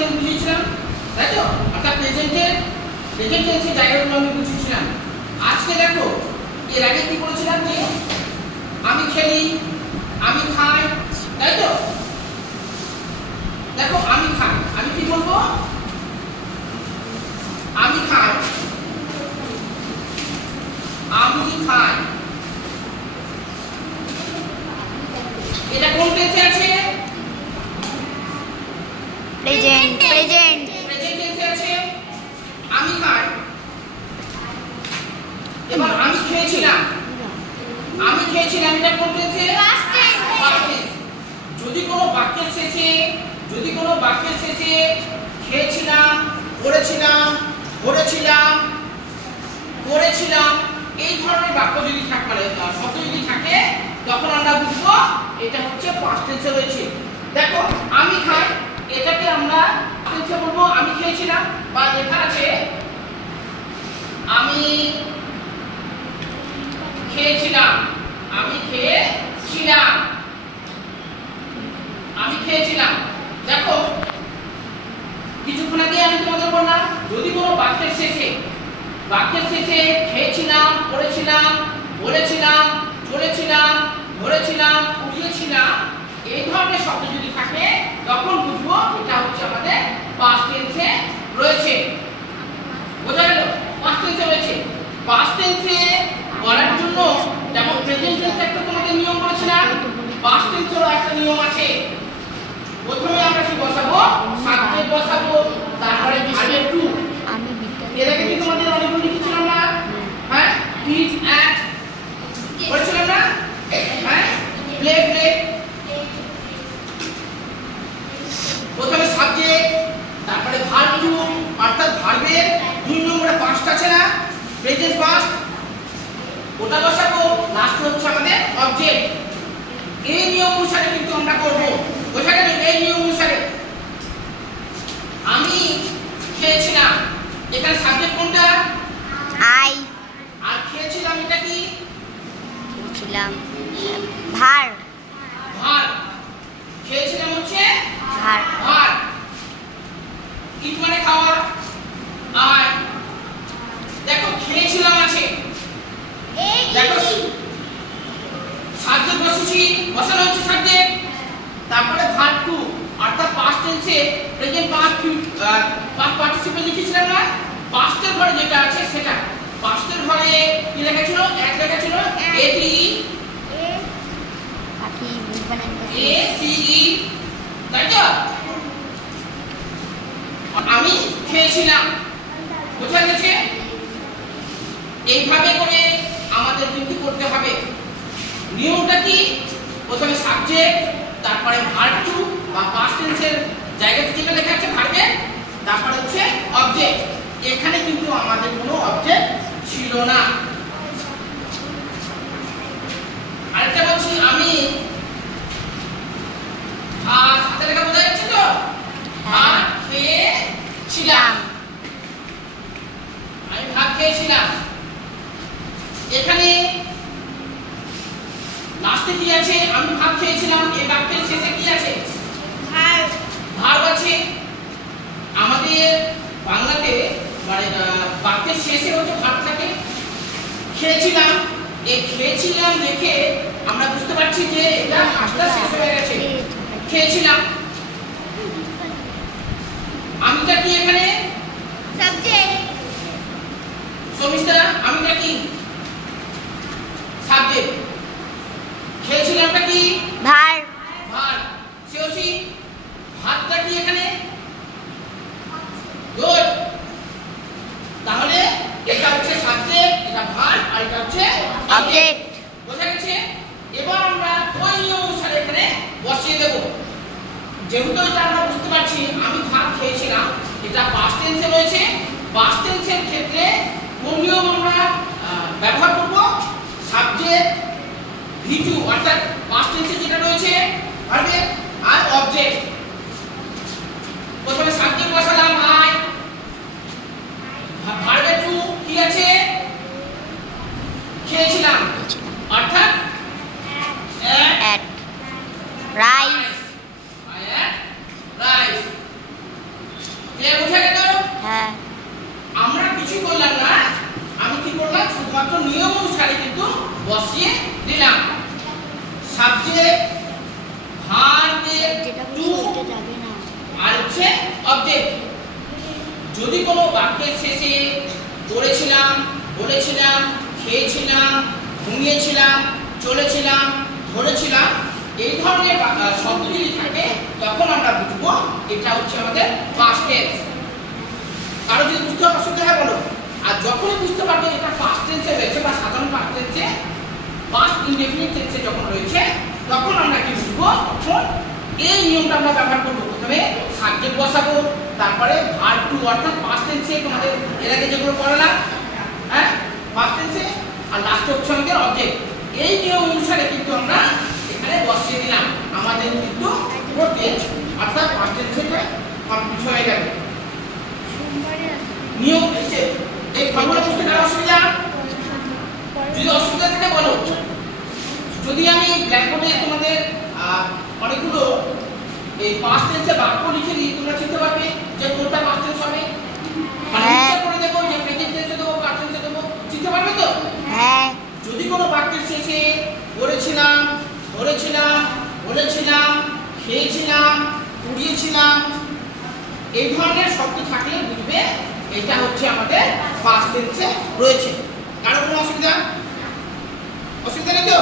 Tense বুঝিয়েছিলাম, তাই তো? অর্থাৎ প্রেজেন্ট টেন্সের জায়গাগুলো আমি বুঝিয়েছিলাম। আজকে দেখো এর আগে কি বলেছিলাম যে আমি খেলি, আমি খাই, তাই তো? দেখো আমি খাই, আমি কি বলবো? আমি খাই, আমি খাই। এটা কোন টেন্সে আছে? প্রেজেন্ট টেন্সে আছে। আমি খাই। এবার আমি খেয়েছিলাম, এটা কোন টেন্সে? Past tense. যদি কোনো বাক্যের শেষে খেয়েছিলাম, পড়েছিলাম, করেছিলাম এই ধরনের বাক্য যদি থাকে, মানে শব্দ যদি থাকে, তখন আমরা বুঝবো এটা হচ্ছে পাস্ট টেন্সে রয়েছে। দেখো আমি খাই, এটাকে আমরা টেন্সে বলবো আমি খেয়েছিলাম, বা লেখা আছে আমি খেয়েছিলাম, দেখো কিছুক্ষণ আগে আমি তোমাদের বললাম যদি কোনো বাক্যের শেষে খেয়েছিলাম, পড়েছিলাম, বলেছিলাম, চলেছিলাম, ধরেছিলাম, উড়িয়েছিলাম এই ধরনের শব্দ যদি থাকে, তখন বুঝবো এটা হচ্ছে আমাদের পাস্ট টেন্সে রয়েছে। বোঝা গেল? পাস্ট টেন্সে রয়েছে। পাস্ট টেন্সে বলার জন্য যেমন প্রেজেন্ট টেন্সে একটা তোমাদের নিয়ম বলেছিলাম, পাস্ট টেন্সেরও একটা নিয়ম আছে। প্রথমে আমরা কি বসাবো? সাবজেক্ট বসাবো, তারপরে ভার্ব টু। এর আগে কি তোমাদের অনেকগুলো লিখেছিলাম না? হ্যাঁ, ইট, অ্যাট বলেছিলাম না? হ্যাঁ, প্লে। প্রথমে সাবজেক্ট, তারপরে ভার্ব টু, অর্থাৎ ভার্বের 2 নম্বরে পাস্ট আছে না, প্রেজেন্ট পাস্ট, ওটা বসাবো। লাস্ট হচ্ছে আমাদের অবজেক্ট। এই নিয়ম অনুসারে কিন্তু আমরা করব। বোঝা গেল? এই নিয়ম অনুসারে আমি খেয়েছিলাম, এখানে সাবজেক্ট কোনটা? আই। আর খেয়েছিলাম এটা কি? ভার্ব। খেয়েছিলাম হচ্ছে ভার্ব। ইট মানে খাওয়া। আর দেখো খেয়েছিলাম আছে, দেখো সাবজেক্ট বসানো হচ্ছে সাবজেক্ট, তারপরে ভার্ব টু, অর্থাৎ পাস্ট টেন্সে প্রেজেন্ট পাস্ট পার্টিসিপল লিখেছিলাম না, পাস্টের ঘরে যেটা আছে সেটা। পাস্টের ঘরে কি লেখা ছিল? এক লেখা ছিল এ-টি-ই, তাই তো? আমি খেয়েছিলাম। বোঝা গেছে? এইভাবে করে আমাদের কিন্তু করতে হবে। নিয়মটা কি? প্রথমে সাবজেক্ট, তারপরে ভার্ব টু বা পাস্ট টেন্সের জায়গাতে যেটা লেখা আছে ভার্বে, তারপরে হচ্ছে অবজেক্ট। এখানে কিন্তু আমাদের কোনো অবজেক্ট ছিল না। আরেকটা বলছি, আমি হাতে লেখা বোঝা যাচ্ছে তো? ভাত খেয়েছিলাম, আমি ভাত খেয়েছিলাম। এখানে লাস্টে কি আছে? আমি ভাত খেয়েছিলাম, এই বাক্যের শেষে কি আছে? ভার্ব আছে। আমাদের বাংলাতে মানে বাক্যের শেষে হচ্ছে ভার্ব থাকে। খেয়েছিলাম, এই খেয়েছিলাম দেখে আমরা বুঝতে পারছি যে এটা কাজটা শেষ হয়ে গেছে। খেয়েছিলাম, আমিটা কি এখানে? সাবজেক্ট। শর্মিষ্ঠা, আমিটা কি? সাবজেক্ট। খেয়েছিলামটা কি? ভার্ব। সেওসি, ভাতটা কি এখানে? গুড। তাহলে এটা হচ্ছে সাবজেক্ট, এটা ভার্ব, আর এটা হচ্ছে অবজেক্ট। বোঝা গেছে? এবার আমরা ওই নিয়ম অনুসারে এখানে বসিয়ে দেব। যেহেতু এটা আমরা বুঝতে পারছি আমি ভাত খেয়েছিলাম, এটা পাস্ট টেন্সে রয়েছে। পাস্ট টেন্সের ক্ষেত্রে কোন নিয়ম আমরা ব্যবহার করব? সাবজেক্ট, ভি2 অর্থাৎ পাস্ট টেন্সে যেটা রয়েছে ভার্বের, আর অবজেক্ট। প্রথমে সাবজেক্ট বসালাম আই, ভার্বের টু কি আছে? খেয়েছিলাম, অর্থাৎ রাইস। রাইস। নিয়ম অনুসারে কিন্তু বসিয়ে দিলাম। সাবজেক্ট, ভার্বের টু আর হচ্ছে অবজেক্ট। যদি কোনো বাক্যের শেষে পড়েছিলাম, বলেছিলাম, খেয়েছিলাম, ঘুমিয়েছিলাম, চলেছিলাম, ধরেছিলাম এই ধরনের শব্দ যদি থাকে তখন আমরা বুঝবো এটা হচ্ছে আমাদের পাস্ট টেন্স। কারো যদি বুঝতে অসুবিধা হয় বলো। আর যখনই বুঝতে পারবে এটা পাস্ট টেন্সে রয়েছে বা সাধারণ পাস্ট টেন্সে, পাস্ট ইনডেফিনিট টেন্সে যখন রয়েছে তখন আমরা কি বুঝবো? তখন এই নিয়মটা আমরা ব্যবহার করব। প্রথমে সাবজেক্ট বসাবো, তারপরে ভার্ব টু অর্থাৎ পাস্ট টেন্সে তোমাদের এর আগে যেগুলো পড়ালাম, হ্যাঁ পাস্ট টেন্সে, আর লাস্টে হচ্ছে আমাদের অবজেক্ট। এই নিয়ম অনুসারে কিন্তু আমরা এখানে বসিয়ে দিলাম। আমাদের কিন্তু পুরো টেন্স অর্থাৎ পাস্ট টেন্সে কমপ্লিট হয়ে গেল। নিয়ম এই ফর্মুলা বুঝতে কারো অসুবিধা? যদি অসুবিধা থাকে বলো। যদি আমি ব্ল্যাকবোর্ডে তোমাদের অনেকগুলো এই পাস্ট টেন্সে বাক্য লিখে দিই, তোমরা চিনতে পারবে যে কোনটা পাস্ট টেন্স হবে? মানে লিখে করে দেবো যে প্রেজেন্ট টেন্সে দেবো, পাস্ট টেন্সে দেবো, চিনতে পারবে তো? হ্যাঁ। যদি কোনো বাক্যের শেষে পড়েছিলাম, ধরেছিলাম, বলেছিলাম, খেয়েছিলাম, উড়িয়েছিলাম এই ধরনের শব্দ থাকলে বুঝবে এটা হচ্ছে আমাদের পাস্ট টেন্সে রয়েছে। কারো কোনো অসুবিধা নেই তো?